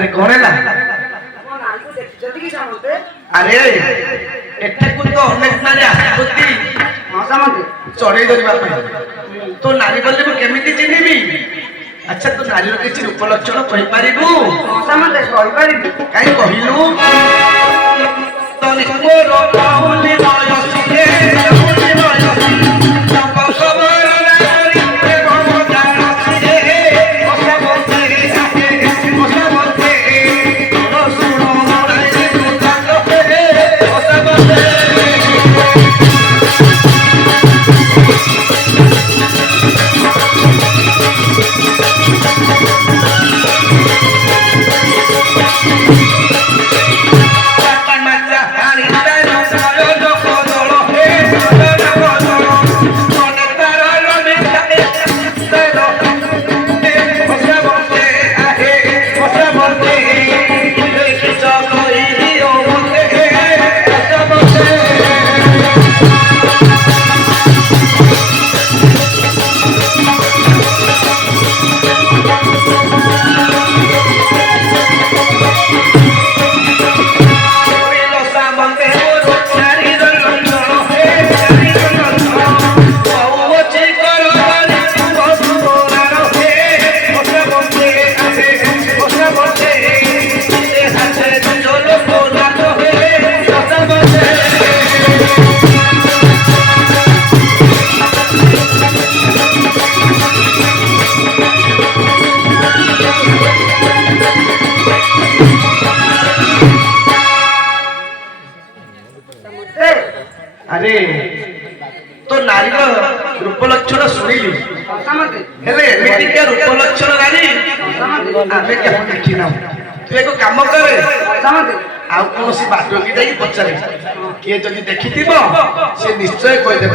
अरे कौन है ना अरे ଏଠାକୁ ତ ଅନେକ ନାରୀ ଆସୁଛନ୍ତି ଚଢେଇ ଧରିବା ପାଇଁ ତୋ ନାରୀ ବୋଲି ମୁଁ କେମିତି ଚିହ୍ନିବି? ଆଚ୍ଛା ତୁ ନାରୀର କିଛି ରୂପ ଲକ୍ଷଣ କହିପାରିବୁ? କାହିଁ କହିଲୁ? अरे तो नारी रूप लक्षण शुणिली एमती रूप लक्षण नारी आम क्या देखी ना तू एक कम कर आउ कौन बाट की जाई पचारे किए जदि देखी से निश्चय कहीदेव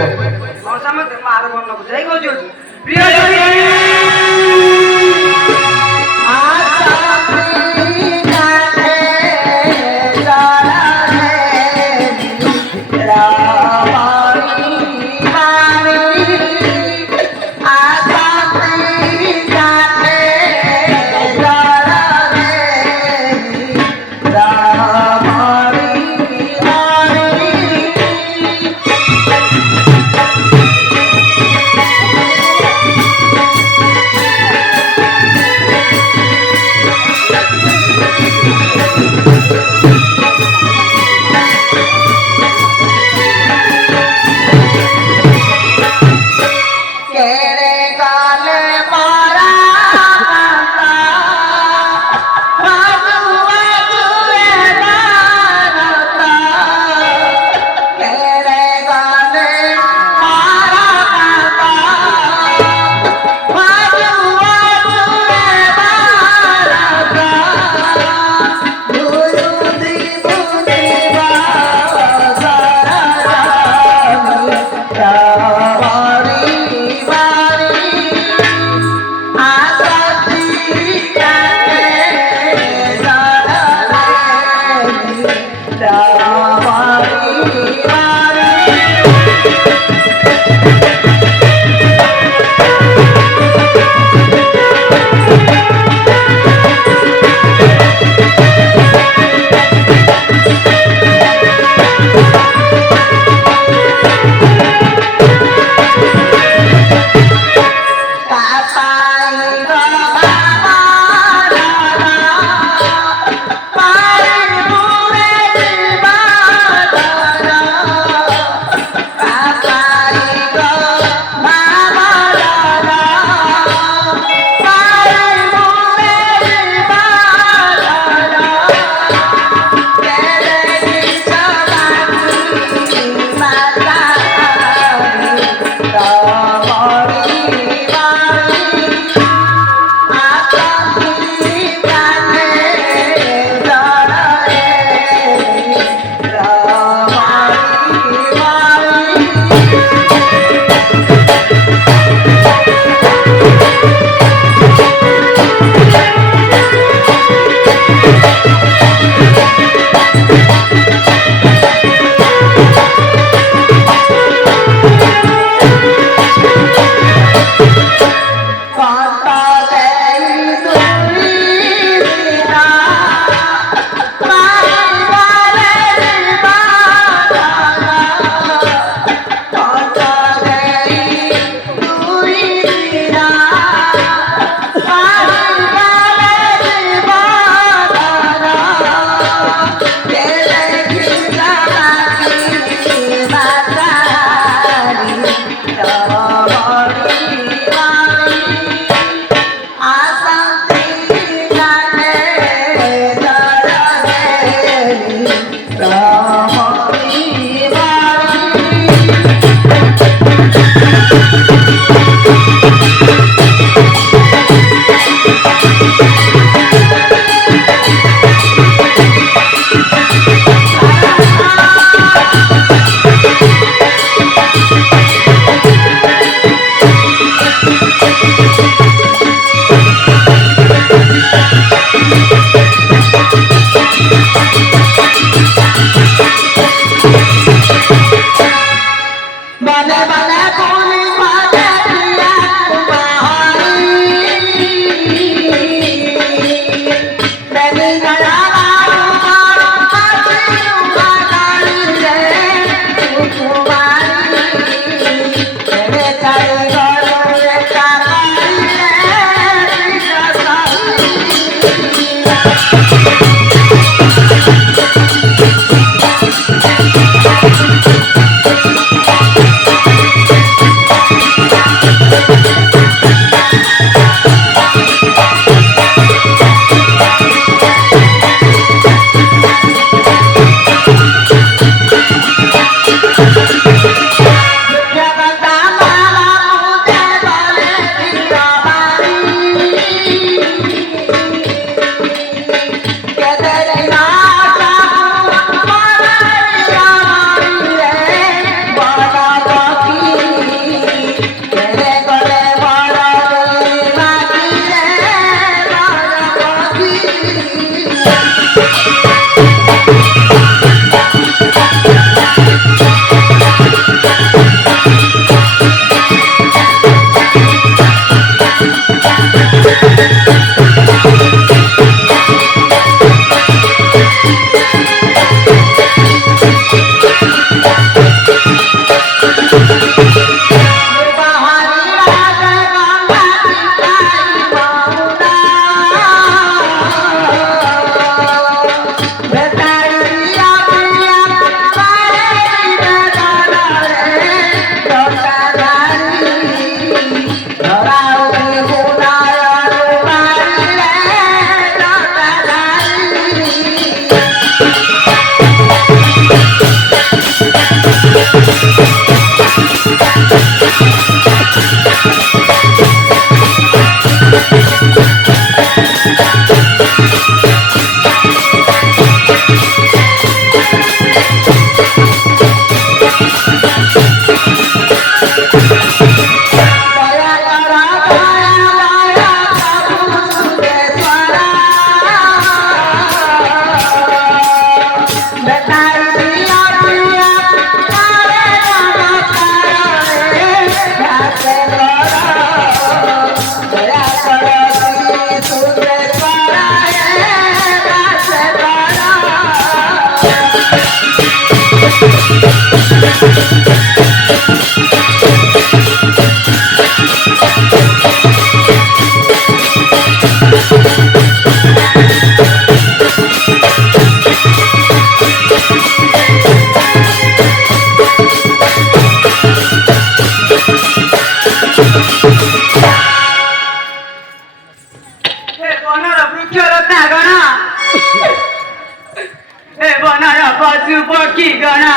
पशु पक्षी गणा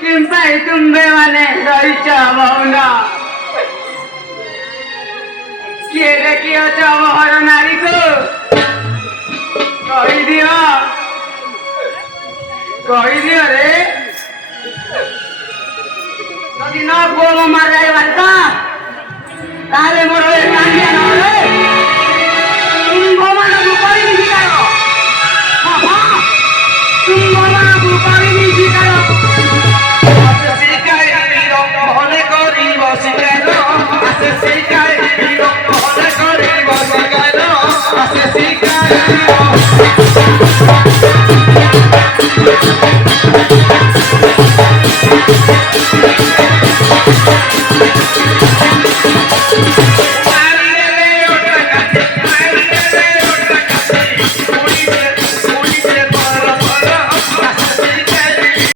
किंपाई तुम्बे माने रहीच मौन किए देखिछ मोहर नारी को कहीदियो रे যদি না গোল মার যাই বালতা তাহলে মোর হয়ে কান্দিয়া না রে তুমি গোমানা বুকারি শিকার তুমি গোমানা বুকারি শিকার আসে শিকাই বীর মনে করিব শিকার আসে শিকাই বীর মনে করিব শিকার আসে শিকাই